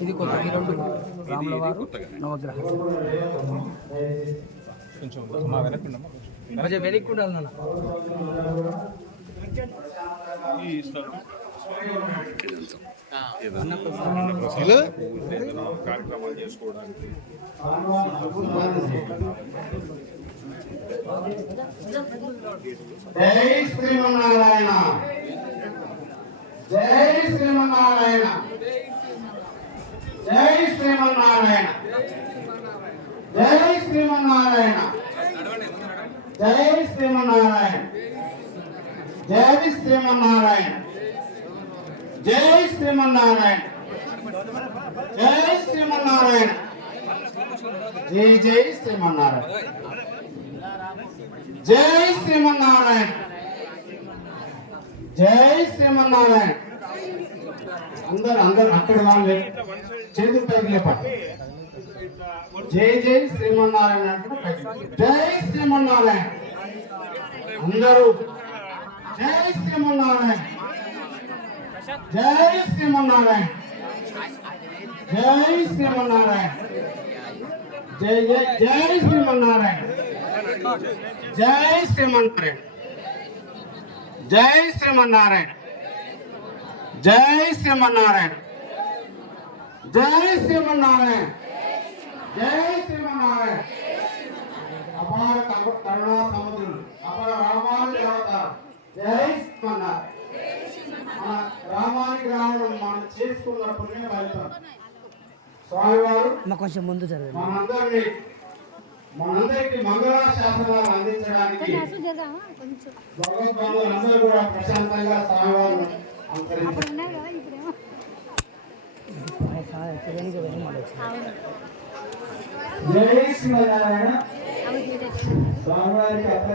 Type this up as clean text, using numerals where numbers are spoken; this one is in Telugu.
ఇది కొత్త ఈ రెండు రాముల వారు నవగ్రహాలు కొంచెం మా వెనక్కుండా కొంచెం వెనక్కుండా నాన్న కార్యక్రమాలు చేసుకోవడానికి జై శ్రీమన్నారాయణ జై శ్రీమన్నారాయణ జై శ్రీమన్నారాయణ జై శ్రీమన్నారాయణ జై శ్రీమన్నారాయణ జై శ్రీమన్నారాయణ జై శ్రీమన్నారాయణ జై శ్రీమన్నారాయణ జై జై శ్రీమన్నారాయణ జై శ్రీమన్నారాయణ జై శ్రీమన్నారాయణ అందరూ అక్కడ వాళ్ళు చేతులు పైకి లేపండి జై జై శ్రీమన్నారాయణ జై శ్రీమన్నారాయణ అందరూ జై శ్రీమన్నారాయణ జై శ్రీమన్నారాయణ జై శ్రీమన్నారాయణ జై జై జై శ్రీమన్నారాయణ జై శ్రీమన్నారాయణ జై శ్రీమన్నారాయణ జై శ్రీమన్నారాయణ జై శ్రీమన్నారాయణ జై శ్రీమన్నారాయణ అపార కరుణా సముద్రులు అపార రామానికి అవతారం జై శ్రీమన్నారాయణ మన రామానికి రావడం మనం చేసుకున్న పుణ్య ఫలితం స్వామివారు కొంచెం ముందు జరగండి మనందరికీ మంగళాశాసనాలు అందించడానికి భగవద్బంధువులందరూ కూడా ప్రశాంతంగా స్వామివారు జై శ్రీమన్నారాయణ స్వామివారికి అప్ప